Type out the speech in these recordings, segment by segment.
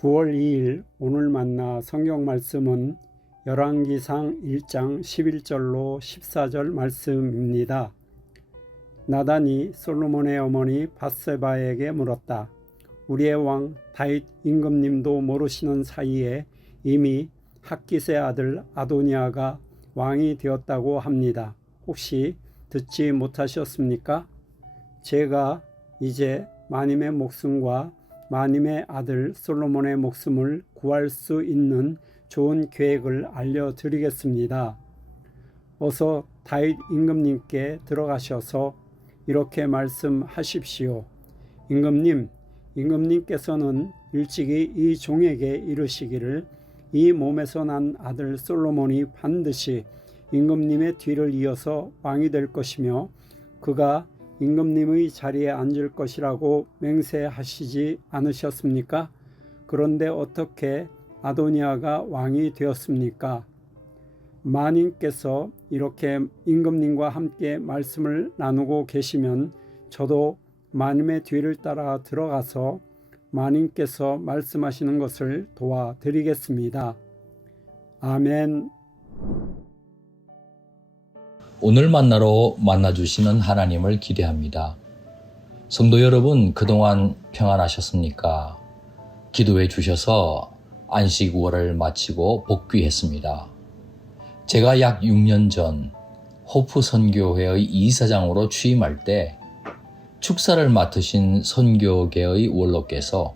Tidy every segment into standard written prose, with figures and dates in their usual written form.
9월 2일 오늘 만나 성경 말씀은 열왕기상 1장 11절로 14절 말씀입니다. 나단이 솔로몬의 어머니 밧세바에게 물었다. 우리의 왕 다윗 임금님도 모르시는 사이에 이미 핫깃의 아들 아도니아가 왕이 되었다고 합니다. 혹시 듣지 못하셨습니까? 제가 이제 마님의 목숨과 마님의 아들 솔로몬의 목숨을 구할 수 있는 좋은 계획을 알려드리겠습니다. 어서 다윗 임금님께 들어가셔서 이렇게 말씀하십시오. 임금님께서는 일찍이 이 종에게 이르시기를 이 몸에서 난 아들 솔로몬이 반드시 임금님의 뒤를 이어서 왕이 될 것이며 그가 임금님의 자리에 앉을 것이라고 맹세하시지 않으셨습니까? 그런데 어떻게 아도니아가 왕이 되었습니까? 마님께서 이렇게 임금님과 함께 말씀을 나누고 계시면 저도 마님의 뒤를 따라 들어가서 마님께서 말씀하시는 것을 도와드리겠습니다. 아멘. 오늘 만나주시는 하나님을 기대합니다. 성도 여러분, 그동안 평안하셨습니까? 기도해 주셔서 안식월을 마치고 복귀했습니다. 제가 약 6년 전 호프 선교회의 이사장으로 취임할 때 축사를 맡으신 선교계의 원로께서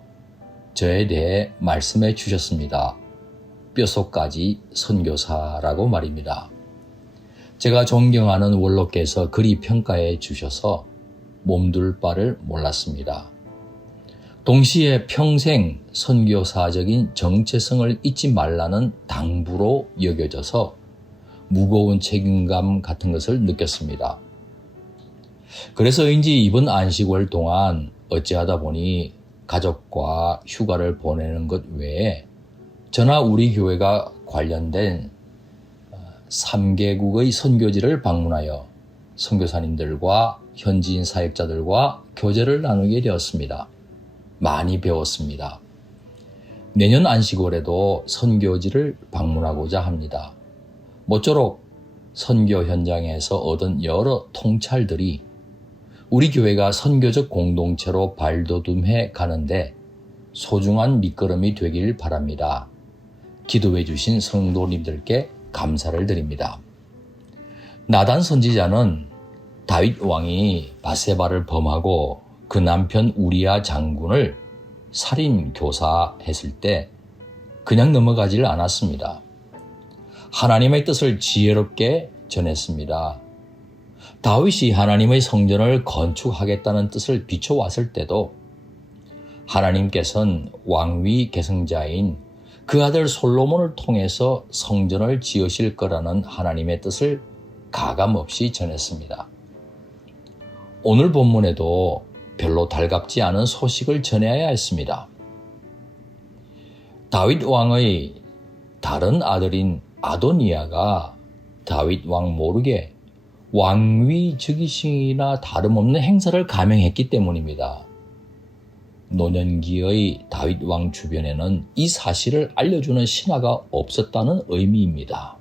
저에 대해 말씀해 주셨습니다. 뼛속까지 선교사라고 말입니다. 제가 존경하는 원로께서 그리 평가해 주셔서 몸둘 바를 몰랐습니다. 동시에 평생 선교사적인 정체성을 잊지 말라는 당부로 여겨져서 무거운 책임감 같은 것을 느꼈습니다. 그래서인지 이번 안식월 동안 어찌하다 보니 가족과 휴가를 보내는 것 외에 저나 우리 교회가 관련된 3개국의 선교지를 방문하여 선교사님들과 현지인 사역자들과 교제를 나누게 되었습니다. 많이 배웠습니다. 내년 안식월에도 선교지를 방문하고자 합니다. 모쪼록 선교 현장에서 얻은 여러 통찰들이 우리 교회가 선교적 공동체로 발돋움해 가는데 소중한 밑거름이 되길 바랍니다. 기도해 주신 성도님들께 감사를 드립니다. 나단 선지자는 다윗 왕이 밧세바를 범하고 그 남편 우리야 장군을 살인 교사했을 때 그냥 넘어가질 않았습니다. 하나님의 뜻을 지혜롭게 전했습니다. 다윗이 하나님의 성전을 건축하겠다는 뜻을 비춰왔을 때도 하나님께서는 왕위 계승자인 그 아들 솔로몬을 통해서 성전을 지으실 거라는 하나님의 뜻을 가감없이 전했습니다. 오늘 본문에도 별로 달갑지 않은 소식을 전해야 했습니다. 다윗 왕의 다른 아들인 아도니아가 다윗 왕 모르게 왕위 즉위식이나 다름없는 행사를 감행했기 때문입니다. 노년기의 다윗 왕 주변에는 이 사실을 알려주는 신하가 없었다는 의미입니다.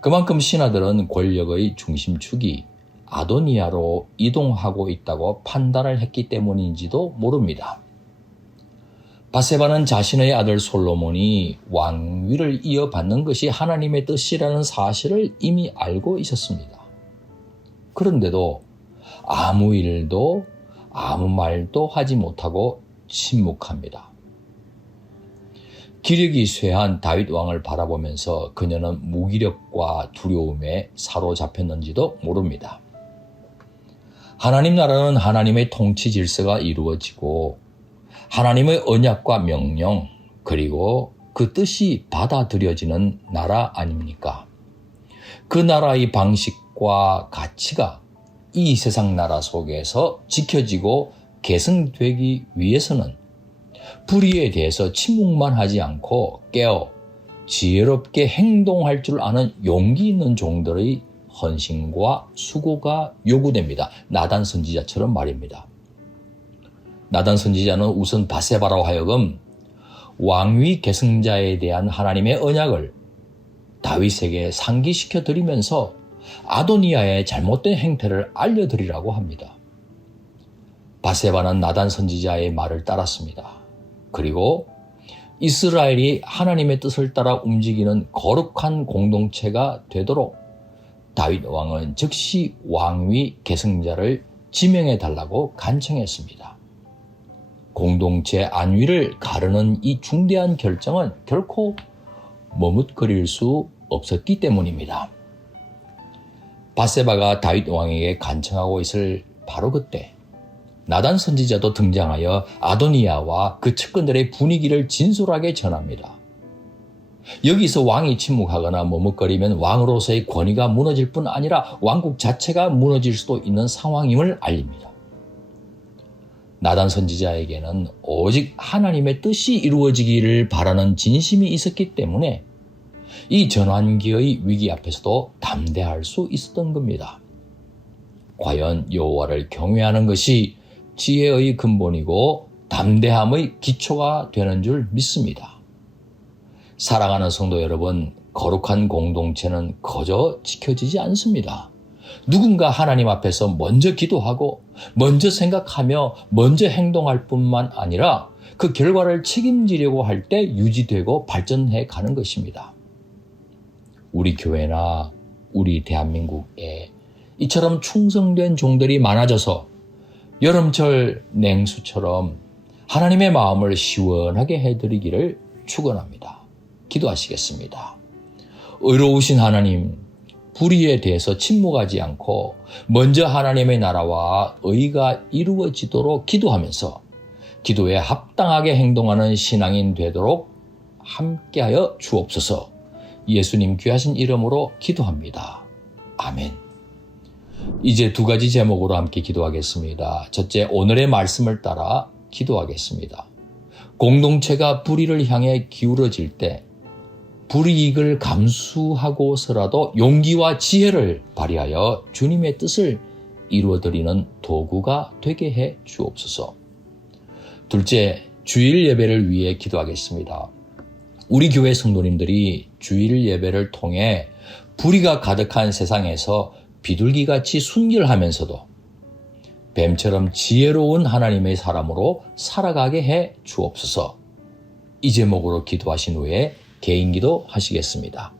그만큼 신하들은 권력의 중심축이 아도니아로 이동하고 있다고 판단을 했기 때문인지도 모릅니다. 밧세바는 자신의 아들 솔로몬이 왕위를 이어받는 것이 하나님의 뜻이라는 사실을 이미 알고 있었습니다. 그런데도 아무 일도 아무 말도 하지 못하고 침묵합니다. 기력이 쇠한 다윗 왕을 바라보면서 그녀는 무기력과 두려움에 사로잡혔는지도 모릅니다. 하나님 나라는 하나님의 통치 질서가 이루어지고 하나님의 언약과 명령 그리고 그 뜻이 받아들여지는 나라 아닙니까? 그 나라의 방식과 가치가 이 세상 나라 속에서 지켜지고 계승되기 위해서는 불의에 대해서 침묵만 하지 않고 깨어 지혜롭게 행동할 줄 아는 용기 있는 종들의 헌신과 수고가 요구됩니다. 나단 선지자처럼 말입니다. 나단 선지자는 우선 바세바로 하여금 왕위 계승자에 대한 하나님의 언약을 다윗에게 상기시켜 드리면서 아도니아의 잘못된 행태를 알려드리라고 합니다. 바세바는 나단 선지자의 말을 따랐습니다. 그리고 이스라엘이 하나님의 뜻을 따라 움직이는 거룩한 공동체가 되도록 다윗 왕은 즉시 왕위 계승자를 지명해 달라고 간청했습니다. 공동체 안위를 가르는 이 중대한 결정은 결코 머뭇거릴 수 없었기 때문입니다. 바세바가 다윗 왕에게 간청하고 있을 바로 그때 나단 선지자도 등장하여 아도니아와 그 측근들의 분위기를 진솔하게 전합니다. 여기서 왕이 침묵하거나 머뭇거리면 왕으로서의 권위가 무너질 뿐 아니라 왕국 자체가 무너질 수도 있는 상황임을 알립니다. 나단 선지자에게는 오직 하나님의 뜻이 이루어지기를 바라는 진심이 있었기 때문에 이 전환기의 위기 앞에서도 담대할 수 있었던 겁니다. 과연 여호와를 경외하는 것이 지혜의 근본이고 담대함의 기초가 되는 줄 믿습니다. 사랑하는 성도 여러분, 거룩한 공동체는 거저 지켜지지 않습니다. 누군가 하나님 앞에서 먼저 기도하고 먼저 생각하며 먼저 행동할 뿐만 아니라 그 결과를 책임지려고 할 때 유지되고 발전해 가는 것입니다. 우리 교회나 우리 대한민국에 이처럼 충성된 종들이 많아져서 여름철 냉수처럼 하나님의 마음을 시원하게 해드리기를 축원합니다. 기도하시겠습니다. 의로우신 하나님, 불의에 대해서 침묵하지 않고 먼저 하나님의 나라와 의가 이루어지도록 기도하면서 기도에 합당하게 행동하는 신앙인 되도록 함께하여 주옵소서. 예수님 귀하신 이름으로 기도합니다. 아멘. 이제 두 가지 제목으로 함께 기도하겠습니다. 첫째, 오늘의 말씀을 따라 기도하겠습니다. 공동체가 불의를 향해 기울어질 때 불이익을 감수하고서라도 용기와 지혜를 발휘하여 주님의 뜻을 이루어드리는 도구가 되게 해 주옵소서. 둘째, 주일 예배를 위해 기도하겠습니다. 우리 교회 성도님들이 주일 예배를 통해 불의가 가득한 세상에서 비둘기같이 순결하면서도 뱀처럼 지혜로운 하나님의 사람으로 살아가게 해 주옵소서. 이 제목으로 기도하신 후에 개인기도 하시겠습니다.